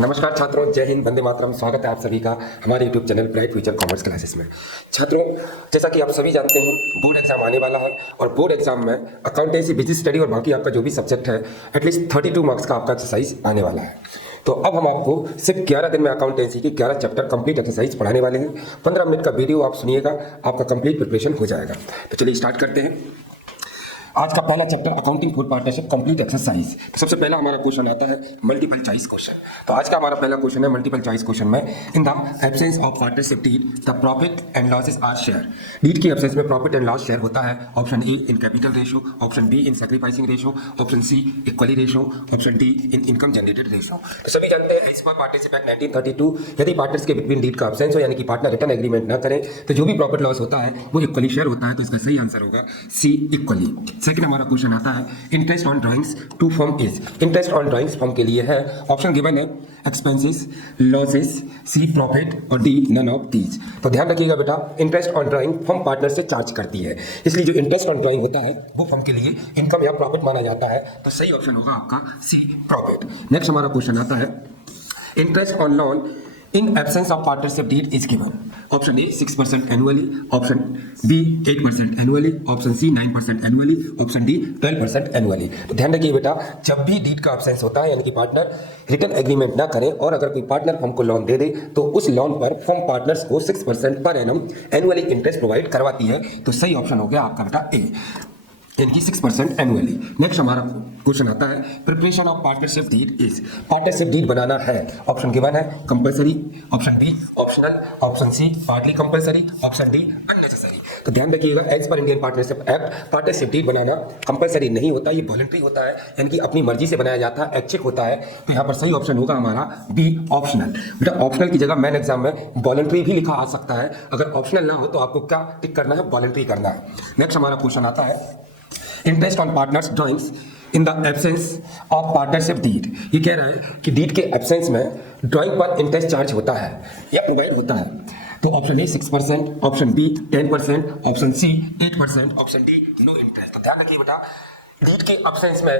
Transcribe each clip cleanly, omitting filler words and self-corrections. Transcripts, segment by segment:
नमस्कार छात्रों, जय हिंद, वंदे मातरम। स्वागत है आप सभी का हमारे YouTube channel bright future commerce classes में। छात्रों, जैसा कि आप सभी जानते हैं, बोर्ड एग्जाम आने वाला है और बोर्ड एग्जाम में अकाउंटेंसी, बिजनेस स्टडी और बाकी आपका जो भी सब्जेक्ट है, एटलीस्ट 32 मार्क्स का आपका एक्सरसाइज आने वाला है। तो अब हम आपको सिर्फ 11 दिन में अकाउंटेंसी की 11 चैप्टर कंप्लीट एक्सरसाइज पढ़ाने वाले हैं। 15 मिनट का वीडियो आप सुनिएगा, आपका कंप्लीट प्रिपरेशन हो जाएगा। तो चलिए स्टार्ट करते हैं। आज का पहला chapter accounting for partnership complete exercise. तो सबसे पहला हमारा क्वेश्चन आता है मल्टीपल चॉइस क्वेश्चन। तो आज का हमारा पहला क्वेश्चन है मल्टीपल चॉइस क्वेश्चन में, in the absence of partnership deed the profit and losses are share. Deed की एब्सेंस में प्रॉफिट एंड लॉस शेयर होता है। Option A in capital ratio, option B in sacrificing ratio, option C equally ratio, option D in income generated ratio. तो सभी जानते हैं as per partnership act 1932 यदि partners के बिटवीन डीड का absence हो, यानी कि पार्टनर रिटर्न एग्रीमेंट ना करें, तो जो भी प्रॉफिट लॉस होता है वो इक्वली शेयर होता है। तो इसका सही आंसर होगा सी इक्वली। सेकंड हमारा क्वेश्चन आता है interest on drawings to firm is. Interest on drawings firm के लिए है, ऑप्शन गिवन है एक्सपेंसेस, लॉसेस, सी प्रॉफिट और डी नन ऑफ दीज। तो ध्यान रखिएगा बेटा, interest on drawing firm partner से चार्ज करती है, इसलिए जो इंटरेस्ट ऑन ड्राइंग होता है वो फर्म के लिए इनकम या प्रॉफिट माना जाता है। तो सही ऑप्शन होगा आपका सी प्रॉफिट। नेक्स्ट हमारा क्वेश्चन आता है interest on loan in absence of partnership deed is given. Option A 6% annually, option B 8% annually, option C 9% annually, option D 12% annually। तो ध्यान रखिए बेटा, जब भी डीड का एब्सेंस होता है, यानी कि पार्टनर रिटर्न एग्रीमेंट ना करें और अगर कोई पार्टनर फर्म को लोन दे दे, तो उस लोन पर फर्म पार्टनर्स को 6% per annum annually interest provide करवाती है। तो सही ऑप्शन हो गया आपका बेटा ए, यानी 6% एनुअली। नेक्स्ट हमारा क्वेश्चन आता है preparation of partnership deed is. Partnership deed बनाना है, ऑप्शन गिवन है compulsory, option B optional, option C partly compulsory, option D unnecessary. तो ध्यान रखिएगा, as per Indian partnership act partnership deed बनाना कंपलसरी नहीं होता, ये वॉलंटरी होता है, यानी कि अपनी मर्जी से बनाया जाता है, ऐच्छिक होता है। तो यहाँ पर सही ऑप्शन होगा हमारा बी ऑप्शनल। बेटा ऑप्शनल की जगह मेन एग्जाम में वॉलंटरी भी लिखा आ सकता है, अगर ऑप्शनल ना हो तो आपको क्या टिक करना है, वॉलंटरी करना है। नेक्स्ट हमारा क्वेश्चन आता है interest on partners drawings in the absence of partnership deed. ये कह रहा है कि डीड के एब्सेंस में ड्राइंग पर इंटरेस्ट चार्ज होता है या प्रोवाइड होता है। तो option A 6%, option B 10%, option C 8%, option D no interest. तो ध्यान रखिए बेटा, डीड के एब्सेंस में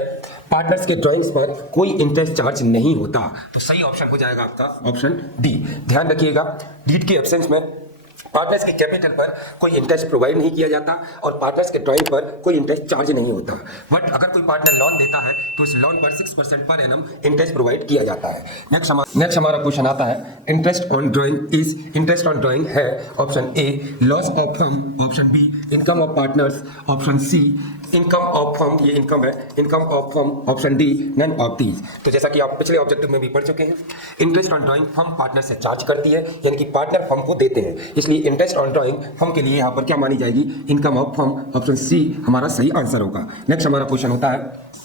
पार्टनर्स के ड्राइंग्स पर कोई इंटरेस्ट चार्ज नहीं होता। तो सही ऑप्शन हो जाएगा आपका ऑप्शन डी। ध्यान रखिएगा, डीड के एब्सेंस में पार्टनर्स के कैपिटल पर कोई इंटरेस्ट प्रोवाइड नहीं किया जाता और पार्टनर्स के ड्राइंग पर कोई इंटरेस्ट चार्ज नहीं होता। बट अगर कोई पार्टनर लोन देता है तो उस लोन पर 6% पर एनम इंटरेस्ट प्रोवाइड किया जाता है। नेक्स्ट हमारा क्वेश्चन आता है interest on drawing is. Interest on drawing है, option A loss of firm, option B income of partners, option C income of firm, ये इनकम है, income of firm, option D none of these. तो जैसा कि आप पिछले objective में भी पढ़ चुके हैं, interest on drawing firm partner से चार्ज करती है, यानी कि पार्टनर फर्म को देते हैं, इसलिए इंटरेस्ट ऑन ड्राइंग फर्म के लिए यहाँ पर क्या मानी जाएगी, income of firm. Option C हमारा सही आंसर होगा। नेक्स्ट हमारा क्वेश्चन होता है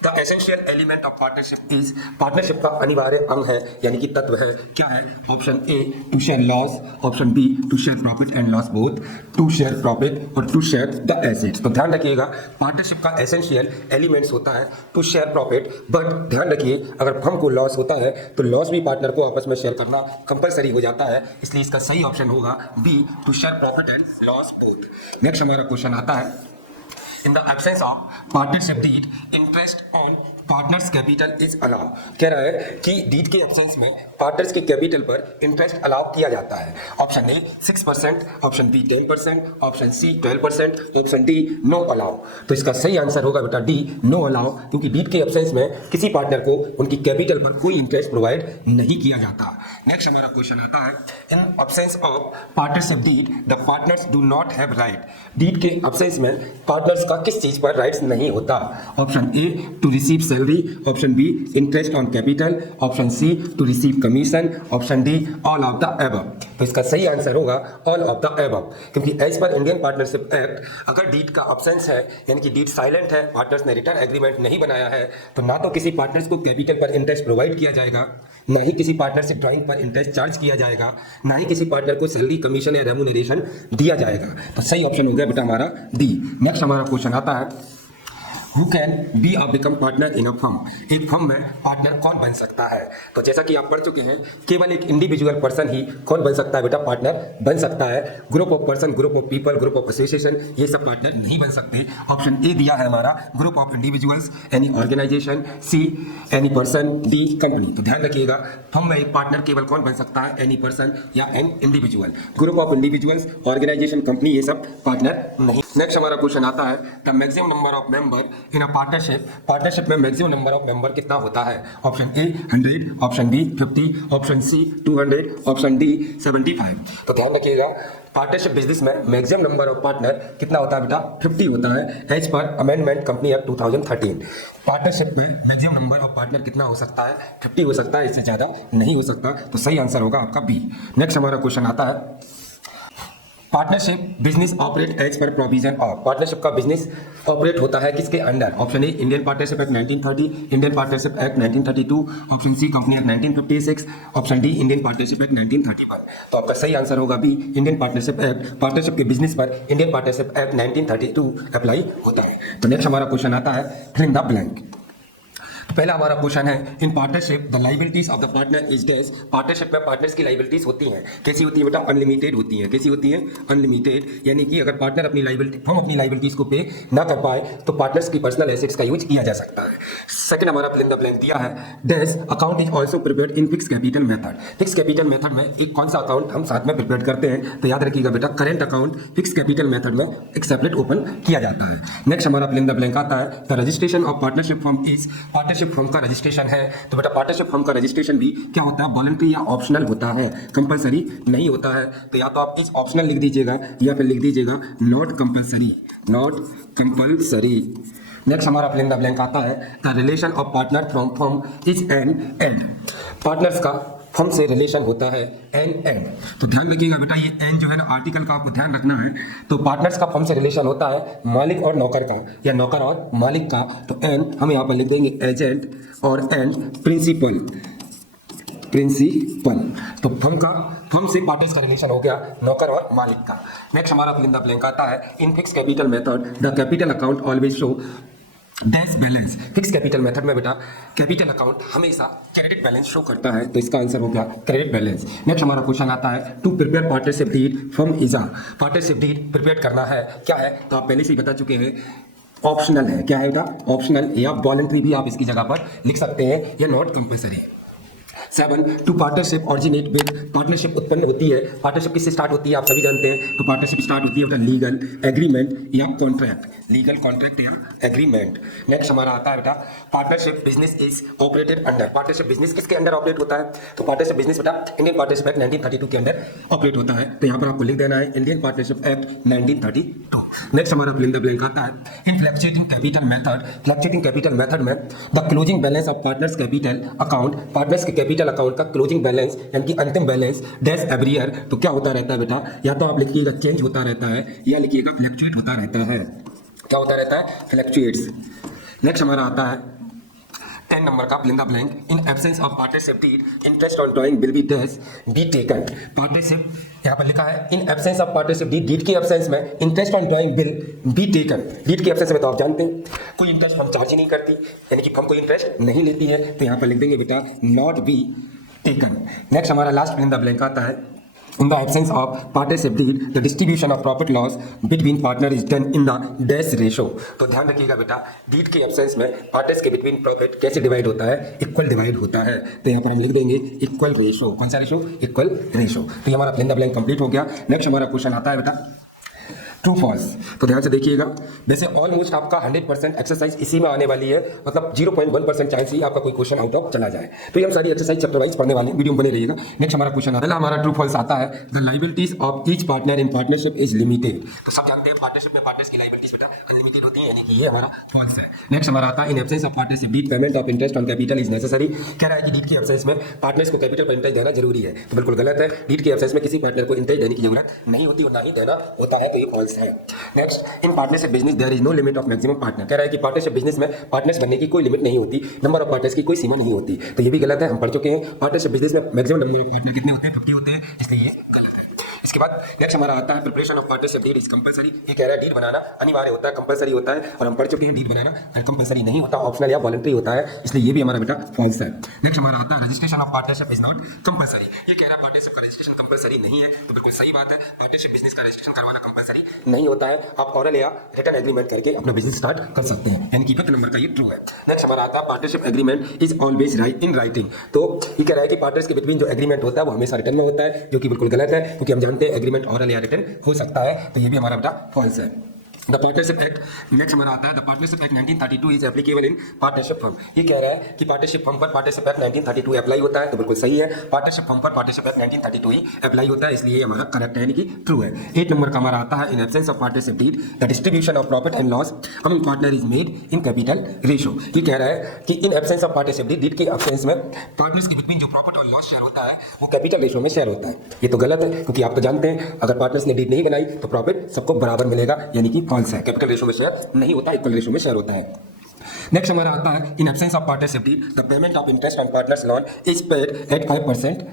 the essential element of partnership is. Partnership का अनिवार्य अंग है, यानी कि तत्व है, क्या है, option A to share loss, option B to share profit and loss both, to share profit और टू शेयर द एसेट्स। तो ध्यान रखिएगा, पार्टनरशिप का एसेंशियल एलिमेंट्स होता है टू शेयर प्रॉफिट, बट ध्यान रखिए अगर फर्म को लॉस होता है तो लॉस भी पार्टनर को आपस में शेयर करना कंपलसरी हो जाता है, इसलिए इसका सही ऑप्शन होगा B to share profit and loss both. Next हमारा क्वेश्चन आता है in the absence of partnership deed interest on partners capital is allow. कह रहा है कि डीड के एब्सेंस में पार्टनर्स के कैपिटल पर इंटरेस्ट अलाउ किया जाता है। Option A 6%, option B 10%, option C 12%, option D no allow. तो इसका सही आंसर होगा बेटा डी नो अलाउ, क्योंकि डीड के एब्सेंस में किसी पार्टनर को उनकी कैपिटल पर कोई इंटरेस्ट प्रोवाइड नहीं किया जाता। नेक्स्ट हमारा क्वेश्चन आता है in absence of partnership deed the partners do not have right. Deed के एब्सेंस में पार्टनर्स का किस चीज पर राइट्स नहीं होता। Option A to receive salary, option B interest on capital, option C to receive commission, option D all of the above. तो इसका सही आंसर होगा ऑल ऑफ द अबव, क्योंकि as per Indian partnership act अगर deed का absence है, यानी कि डीड साइलेंट है, पार्टनर्स ने रिटर्न एग्रीमेंट नहीं बनाया है, तो ना तो किसी पार्टनर्स को कैपिटल पर इंटरेस्ट प्रोवाइड किया जाएगा, ना ही किसी पार्टनर से ड्राइंग पर इंटरेस्ट चार्ज किया जाएगा, ना ही किसी पार्टनर को सैलरी कमीशन या रेम्यूनरेशन दिया जाएगा। तो सही ऑप्शन हो गया बेटा हमारा डी। नेक्स्ट हमारा क्वेश्चन आता है who can be a become partner in a firm, एक फर्म में पार्टनर कौन बन सकता है। तो जैसा कि आप पढ़ चुके हैं, केवल एक इंडिविजुअल पर्सन ही कौन बन सकता है बेटा, पार्टनर बन सकता है। Group of person, group of people, group of association, ये सब पार्टनर नहीं बन सकते। ऑप्शन ए दिया है हमारा, group of individuals, any organization, C any person, D company. तो ध्यान रखिएगा, फर्म में एक पार्टनर केवल कौन बन सकता है, एनी पर्सन या an individual. Group of individuals, organization, company, ये सब पार्टनर नहीं। नेक्स्ट हमारा क्वेश्चन आता है, the maximum number of member in a partnership, partnership में मैक्सिमम नंबर ऑफ मेंबर कितना होता है। Option A 100, option B 50, option C 200, option D 75। तो ध्यान रखिएगा, पार्टनरशिप बिजनेस में मैक्सिमम नंबर ऑफ पार्टनर कितना होता है बेटा, 50 होता है as per amendment company act 2013। Partnership में मैक्सिमम नंबर ऑफ पार्टनर कितना हो सकता है, 50 हो सकता है, इससे ज्यादा नहीं हो सकता। तो सही आंसर होगा आपका बी। नेक्स्ट हमारा क्वेश्चन आता है, partnership business operate as per provision of, partnership का बिजनेस ऑपरेट होता है किसके अंडर। Option A Indian partnership act 1930, Indian partnership act 1932, option C company act 1956, option D Indian partnership act 1931। तो आपका सही आंसर होगा B, Indian partnership act. Partnership के बिजनेस पर इंडियन पार्टनरशिप एक्ट 1932 अप्लाई होता है। तो नेक्स्ट हमारा क्वेश्चन आता है, फिल इन द ब्लैंक। पहला हमारा क्वेश्चन है, in partnership the liabilities of the partner is dash. Partnership में पार्टनर्स की लाइबिलिटीज होती हैं, कैसी होती है बेटा, अनलिमिटेड होती हैं। कैसी होती है, अनलिमिटेड, यानी कि अगर पार्टनर अपनी लाइबिलिटी, हम अपनी लाइबिलिटीज को पे ना कर पाए तो पार्टनर्स की पर्सनल एसेट्स का यूज किया जा सकता है। सेकंड हमारा फिल इन द ब्लैंक दिया है, dash account is also prepared in fix capital method. Fix capital method में एक कौन सा अकाउंट हम साथ में प्रिपेयर करते हैं, तो याद रखिएगा बेटा, current account fix capital method में एक सेपरेट ओपन किया जाता है। नेक्स्ट हमारा फिल इन द ब्लैंक आता है, the registration of partnership firm is, partnership firm का रजिस्ट्रेशन है। तो बेटा पार्टनरशिप फर्म का रजिस्ट्रेशन भी क्या होता है, वॉलंटरी या ऑप्शनल होता है, कंपलसरी नहीं होता है। तो या तो आप इस ऑप्शनल लिख दीजिएगा या फिर लिख दीजिएगा not compulsory, not compulsory. Next हमारा फिल इन द ब्लैंक आता है, the relation of partner from firm is an and. Partners का फर्म से रिलेशन होता है एन एंड। तो ध्यान रखिएगा बेटा, ये एन जो है ना आर्टिकल का आपको ध्यान रखना है। तो पार्टनर्स का फर्म से रिलेशन होता है मालिक और नौकर का, या नौकर और मालिक का। तो एन हम यहाँ पर लिख देंगे एजेंट और एन प्रिंसिपल, प्रिंसिपल। तो फर्म से पार्टनर्स का रिलेशन हो गया नौकर और मालिक का। नेक्स्ट हमारा फिल इन द ब्लैंक आता है, in fix capital method the capital account always show dash balance. Fix capital method में बेटा कैपिटल अकाउंट हमेशा क्रेडिट बैलेंस शो करता है, तो इसका आंसर हो गया क्रेडिट बैलेंस। नेक्स्ट हमारा क्वेश्चन आता है, to prepare partnership deed from इजा। पार्टनरशिप डीड प्रिपेयर करना है, क्या है, तो आप पहले से ही बता चुके हैं, ऑप्शनल है। क्या है बेटा, ऑप्शनल, या वॉलंटरी भी आप इसकी जगह पर लिख सकते हैं, या not compulsory. 7 to partnership originate with, partnership उत्पन्न होती है, पार्टनरशिप किससे स्टार्ट होती है आप सभी जानते हैं। तो पार्टनरशिप स्टार्ट होती है बेटा लीगल एग्रीमेंट या कॉन्ट्रैक्ट, लीगल कॉन्ट्रैक्ट या एग्रीमेंट। नेक्स्ट हमारा आता है बेटा, partnership business is operated under. Partnership business किसके अंडर ऑपरेट होता है, तो पार्टनरशिप बिजनेस बेटा इंडियन पार्टनरशिप एक्ट 1932 के अंदर ऑपरेट होता है। तो यहाँ पर आपको लिख देना है इंडियन पार्टनरशिप एक्ट 1932। नेक्स्ट हमारा फिल इन द ब्लैंक आता है, in fluctuating capital method, fluctuating capital method में the closing balance of partners capital account, partners के कैपिटल अकाउंट का क्लोजिंग बैलेंस यानी कि अंतिम बैलेंस डैश एवरी ईयर। तो क्या होता रहता है बेटा, या तो आप लिखिएगा चेंज होता रहता है, या लिखिएगा फ्लक्चुएट होता रहता है। क्या होता रहता है, फ्लक्चुएट्स। नेक्स्ट हमारा आता है 10 नंबर का fill in the blank, in absence of partnership deed interest on drawing will be dash be taken. Partnership यहाँ पर लिखा है, in absence of partnership deed, deed की एब्सेंस में interest on drawing will be taken. Deed की absence में तो आप जानते हैं कोई इंटरेस्ट हम चार्ज ही नहीं करती, यानी कि हम कोई इंटरेस्ट नहीं लेती है। तो यहाँ पर लिख देंगे बेटा नॉट बी टेकन। नेक्स्ट हमारा last fill in the blank आता है, in the absence of partnership deed the distribution of profit loss between partner is done in the dash ratio। तो ध्यान रखिएगा बेटा, डीड के एब्सेंस में पार्टनर्स के बिटवीन प्रॉफिट कैसे डिवाइड होता है, इक्वल डिवाइड होता है। तो यहाँ पर हम लिख देंगे इक्वल रेशो। कौन सा रेशो, इक्वल रेशो। तो ये हमारा fill in the blank complete हो गया। नेक्स्ट हमारा क्वेश्चन आता है बेटा ट्रू फॉल्स। तो ध्यान से देखिएगा, वैसे ऑलमोस्ट आपका 100% एक्सरसाइज इसी में आने वाली है, मतलब 0.1% चांस ही आपका कोई क्वेश्चन आउट ऑफ चला जाए। तो ये हम सारी एक्सरसाइज चैप्टर वाइज पढ़ने वाले, वीडियो में बने रहिएगा। नेक्स्ट हमारा क्वेश्चन आता है, हमारा ट्रू फॉल्स आता है, the liabilities of each partner in partnership is limited. तो सब जानते हैं पार्टनरशिप में पार्टनर्स की लायबिलिटीज बेटा अनलिमिटेड होती है, यानी कि ये हमारा फॉल्स है। नेक्स्ट हमारा आता है, in absence of partnership deed payment of interest on capital is necessary. कह रहा है कि डीड की एब्सेंस में पार्टनर्स को कैपिटल पर इंटरेस्ट देना जरूरी है, तो बिल्कुल गलत है। डीड की एब्सेंस में किसी पार्टनर को इंटरेस्ट देने की जरूरत नहीं होती और ना ही देना होता है, तो ये फॉल्स है। In partnership business there is no limit of maximum partner. कह रहा है कि पार्टनरशिप बिजनेस में पार्टनर्स बनने की कोई लिमिट नहीं होती, नंबर ऑफ पार्टनर्स की कोई सीमा नहीं होती, तो ये भी गलत है। हम पढ़ चुके हैं पार्टनरशिप बिजनेस में मैक्सिमम नंबर ऑफ पार्टनर कितने होते हैं, 50 होते हैं, इसलिए ये गलत है। इसके बाद नेक्स्ट हमारा आता है preparation of partnership deed is compulsory. ये कह रहा है डीड बनाना अनिवार्य होता है, कंपलसरी होता है, और हम पढ़ चुके हैं डीड बनाना कंपलसरी नहीं होता, ऑप्शनल या वॉलंटरी होता है, इसलिए ये भी हमारा बेटा फॉल्स है। नेक्स्ट हमारा आता है registration of partnership is not compulsory. ये कह रहा है पार्टनरशिप का रजिस्ट्रेशन कंपलसरी नहीं है, तो बिल्कुल सही बात है। पार्टनरशिप बिजनेस का रजिस्ट्रेशन करवाना कंपलसरी नहीं होता है, आप ऑरल या रिटन एग्रीमेंट करके अपना बिजनेस स्टार्ट कर सकते हैं, यानी कि फर्स्ट नंबर का ये ट्रू है। नेक्स्ट हमारा आता है partnership agreement is always right in writing. तो ये कह रहा है कि पार्टनर्स के बिटवीन जो एग्रीमेंट होता है वो हमेशा रिटन में होता है, जो कि बिल्कुल गलत है, क्योंकि हम जानते हैं एग्रीमेंट ऑरल या रिटन हो सकता है, तो ये भी हमारा बेटा फॉल्स है। द पार्टनरशिप एक्ट नेक्स्ट हमारा आता है the partnership act 1932 is applicable in partnership firm. ये कह रहा है कि पार्टनरशिप फर्म पर पार्टनरशिप एक्ट 1932 अप्लाई होता है, तो बिल्कुल सही है, पार्टनरशिप फर्म पर पार्टनरशिप एक्ट 1932 ही अप्लाई होता है, इसलिए ये हमारा करेक्ट है, यानी कि ट्रू है। 8 नंबर का हमारा आता है in absence of partnership deed the distribution of profit and loss among partner is made in capital ratio. ये कह रहा है कि in absence of partnership deed के एब्सेंस में पार्टनर्स के बिटवीन जो प्रॉफिट और लॉस शेयर होता है वो कैपिटल रेशो में शेयर होता है। ये तो गलत है, क्योंकि आप तो जानते हैं अगर पार्टनर्स ने डीड नहीं बनाई तो प्रॉफिट सबको बराबर मिलेगा, यानी कि फॉल्स है, कैपिटल रेशो में शेयर नहीं होता, इक्वल रेशो में शेयर होता है। नेक्स्ट हमारा आता है in absence of partnership deed the payment of interest on partners loan is paid at 5%।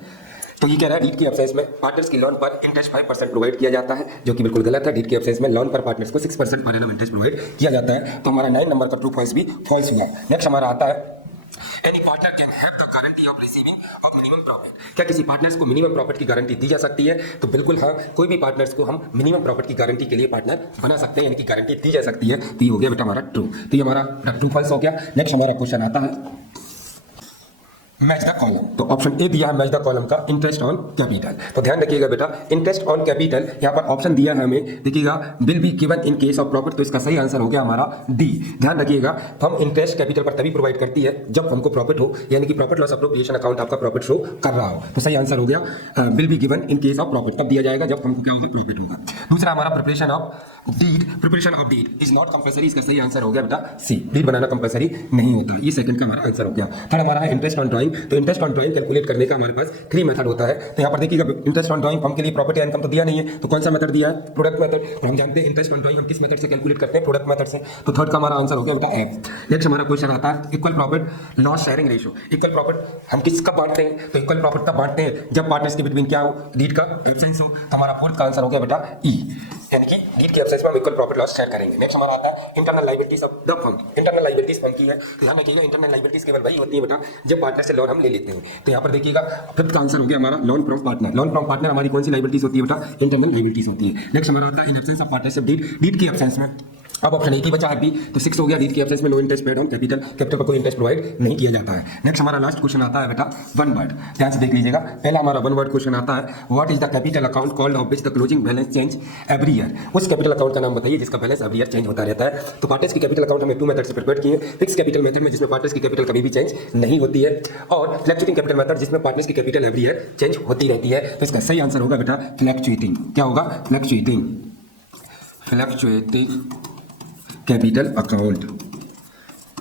तो ये कह रहा है डीड के एब्सेंस में पार्टनर्स की लोन पर इंटरेस्ट 5% प्रोवाइड किया जाता है, जो कि बिल्कुल गलत है। डीड के एब्सेंस में लोन पर पार्टनर्स को 6% पर एनम इंटरेस्ट प्रोवाइड किया जाता है, तो हमारा 9 नंबर का ट्रू पॉइंट्स भी फॉल्स हुआ। नेक्स्ट हमारा आता है any partner can have the guarantee of receiving of minimum profit. क्या किसी पार्टनर्स को मिनिमम प्रॉफिट की गारंटी दी जा सकती है? तो बिल्कुल हाँ, कोई भी पार्टनर्स को हम मिनिमम प्रॉफिट की गारंटी के लिए पार्टनर बना सकते हैं, यानी कि गारंटी दी जा सकती है, तो ये हो गया बेटा हमारा ट्रू। तो ये हमारा ट्रू फॉल्स हो गया। नेक्स्ट हमारा क्वेश्चन आता है मैच द कॉलम। तो ऑप्शन ए दिया है मैच द कॉलम का इंटरेस्ट ऑन कैपिटल। तो ध्यान रखिएगा बेटा, इंटरेस्ट ऑन कैपिटल यहाँ पर ऑप्शन दिया है हमें, देखिएगा will be given in case of profit, तो इसका सही आंसर हो गया हमारा डी। ध्यान रखिएगा, फर्म इंटरेस्ट कैपिटल पर तभी प्रोवाइड करती है जब फर्म को प्रॉफिट हो, यानी कि प्रॉफिट लॉस अप्रोप्रिएशन अकाउंट आपका प्रॉफिट शो कर रहा हो, तो सही आंसर हो गया will be given in case of profit, तब दिया जाएगा जब फर्म को क्या होगा, प्रॉफिट होगा। दूसरा हमारा preparation of deed is not compulsory, इसका सही आंसर हो गया बेटा सी, डीड बनाना कंपलसरी नहीं होता, ये सेकंड का हमारा आंसर हो गया। थर्ड हमारा है इंटरेस्ट ऑन ड्राइंग। तो इंटरेस्ट ऑन ड्राइंग कैलकुलेट करने का हमारे पास 3 मेथड होता है। तो यहाँ पर देखिएगा इंटरेस्ट ऑन ड्राइंग फर्म के लिए प्रॉफिट या इनकम तो दिया नहीं है, तो कौन सा मेथड दिया है, प्रोडक्ट मेथड। और हम जानते हैं इंटरेस्ट ऑन ड्राइंग हम किस मेथड से कैलकुलेट करते हैं, प्रोडक्ट मेथड से, तो थर्ड का हमारा आंसर हो गया बेटा एफ। नेक्स्ट हमारा क्वेश्चन आता है equal profit loss sharing ratio. Equal profit हम किस कब बांटते हैं, तो इक्वल प्रॉफिट तब बांटते हैं जब पार्टनर्स के बिटवीन क्या हो, डीड का एब्सेंस हो, तो हमारा फोर्थ का आंसर हो गया बेटा ई, यानी कि डीड के एब्सेंस में हम इक्वल प्रॉफिट लॉस शेयर करेंगे। नेक्स्ट हमारा आता है internal liabilities of the firm. Internal liabilities firm की है, ध्यान रखिएगा इंटरनल लायबिलिटीज केवल वही होती है बेटा जब पार्टनर से लोन हम ले लेते हैं। तो यहाँ पर देखिएगा फिफ्थ का आंसर हो गया हमारा loan from partner. Loan from partner हमारी कौन सी लायबिलिटीज होती है बेटा, इंटरनल लायबिलिटीज होती है। नेक्स्ट हमारा आता है in absence of partnership deed, deed के एब्सेंस में अब ऑप्शन 8 ही बचा है बी, तो 6 हो गया। डीड के एब्सेंस में no interest paid on capital, capital पर कोई इंटरेस्ट प्रोवाइड नहीं किया जाता है। नेक्स्ट हमारा लास्ट क्वेश्चन आता है बेटा वन वर्ड, ध्यान से देख लीजिएगा। पहला हमारा वन वर्ड क्वेश्चन आता है what is the capital account called of which the closing balance change every year. उस कैपिटल अकाउंट का नाम बताइए जिसका बैलेंस एवरी ईयर चेंज होता रहता है। तो पार्टनर्स की कैपिटल अकाउंट हमें 2 मेथड से प्रिपेयर किए, फिक्स कैपिटल मेथड में जिसमें पार्टनर्स की कैपिटल कभी भी चेंज नहीं होती है, और फ्लक्चुएटिंग कैपिटल मेथड जिसमें पार्टनर्स की कैपिटल एवरी ईयर चेंज होती रहती है। तो इसका सही आंसर होगा बेटा फ्लक्चुएटिंग। क्या होगा, फ्लक्चुएटिंग कैपिटल अकाउंट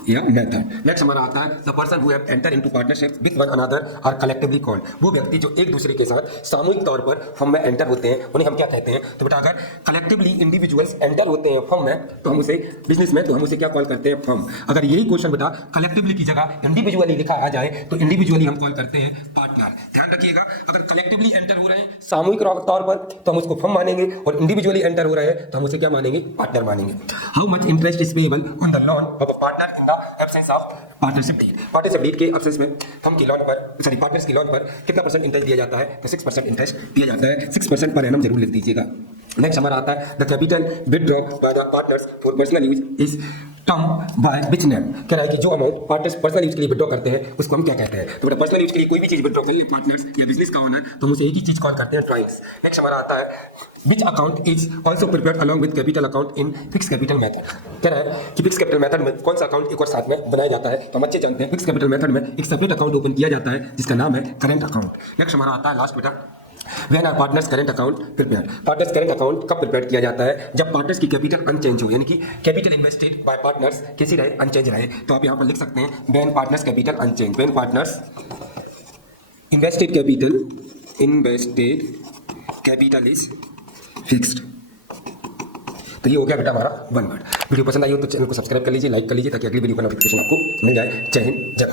या मेथड। नेक्स्ट हमारा आता है the person who have enter into partnership with one another are collectively called. वो व्यक्ति जो एक दूसरे के साथ सामूहिक तौर पर फर्म में एंटर होते हैं उन्हें हम क्या कहते हैं, तो बेटा अगर कलेक्टिवली इंडिविजुअल्स एंटर होते हैं फर्म में तो हम उसे बिजनेस में, तो हम उसे क्या कॉल करते हैं, फर्म। अगर यही क्वेश्चन बेटा कलेक्टिवली की जगह इंडिविजुअली लिखा आ जाए तो इंडिविजुअली हम कॉल करते हैं पार्टनर। ध्यान रखिएगा, अगर कलेक्टिवली एंटर हो रहे हैं सामूहिक तौर पर तो हम उसको फर्म मानेंगे, और इंडिविजुअली एंटर हो रहे हैं तो हम उसे क्या मानेंगे, पार्टनर मानेंगे। How much interest is payable on the loan of a partner in the absence of partnership deed. Partnership deed के एब्सेंस में फर्म की लोन पर, सॉरी पार्टनर्स की लोन पर कितना परसेंट इंटरेस्ट दिया जाता है, तो 6% इंटरेस्ट दिया जाता है। 6% पर एनम जरूर लिख दीजिएगा। नेक्स्ट हमारा आता है the capital withdraw by the partners for personal use is term by which name. कह रहा है कि जो अमाउंट पार्टनर्स पर्सनल यूज के लिए विथड्रॉ करते हैं उसको हम क्या कहते हैं, तो बेटा पर्सनल यूज के लिए कोई भी चीज विथड्रॉ करिए पार्टनर्स या बिजनेस का ओनर, तो हम उसे एक ही चीज कॉल करते हैं ड्राइंग्स। नेक्स्ट हमारा आता है which account is also prepared along with capital account in fix capital method. कह रहा है कि फिक्स कैपिटल मेथड में कौन सा अकाउंट एक और साथ में बनाया जाता है, तो हम अच्छे जानते हैं फिक्स कैपिटल मेथड में एक सेपरेट अकाउंट ओपन किया जाता है जिसका नाम है करेंट अकाउंट। नेक्स्ट हमारा आता है लास्ट बेटा When are partners current account prepared? Partners current account कब प्रिपेयर किया जाता है, जब पार्टनर्स की कैपिटल अनचेंज हो, यानी कि कैपिटल इन्वेस्टेड बाय पार्टनर्स कैसी रहे, अनचेंज रहे। तो आप यहाँ पर लिख सकते हैं when partners capital unchanged, when partners invested capital is fixed। तो ये हो गया बेटा हमारा वन वर्ड। वीडियो पसंद आई हो तो चैनल को सब्सक्राइब कर लीजिए, लाइक कर लीजिए ताकि अगली वीडियो का नोटिफिकेशन आपको मिल जाए। जय हिंद, जय भारत।